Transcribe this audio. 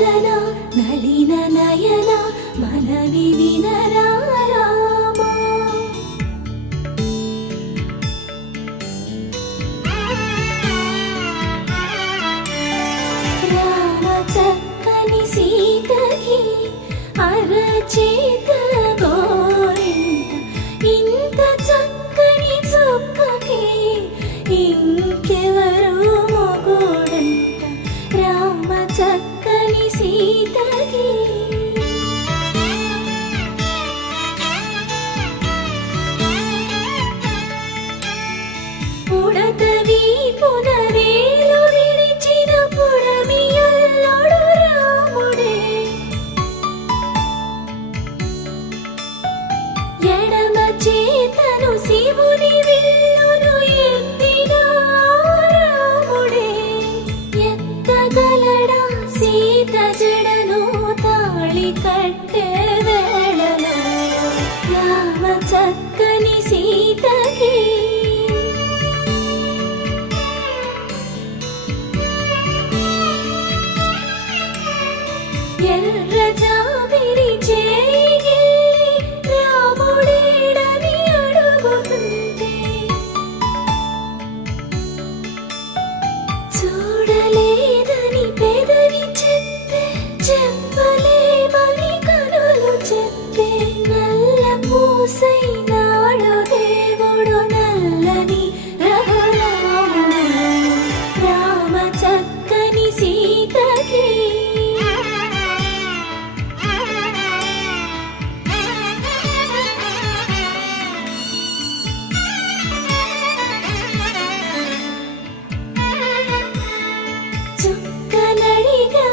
వదన నలిన నయన మనవి వినరా రామా. రామ చక్కని సీతకి అరచేత గోరింట ఇంత చక్కని చుక్కకి ఇంకెవరు మొగుడంట. రామ చక్కని సీతకి ఉడత వీపున వేలు విడిచిన పుడమియల్లుడు రాముడే. ఎడమ చేతను శివుని విల్లును ఎత్తిన రాముడే. ఎత్తగలడా సీత జడను తాళి కట్టే వేళలో రామ చక్కని సీతకి ఎర్ర జాబిలి చేయి రాముడేడని అడుగుతుంటే చూడలేదని పెదవి చెప్పే చెప్పలేమని కనులు చెప్పే. నల్ల పూసైనాడు దేవుడు నల్లని రఘురాముడు. రామ చక్కని సీతకి చుక్కలడిగా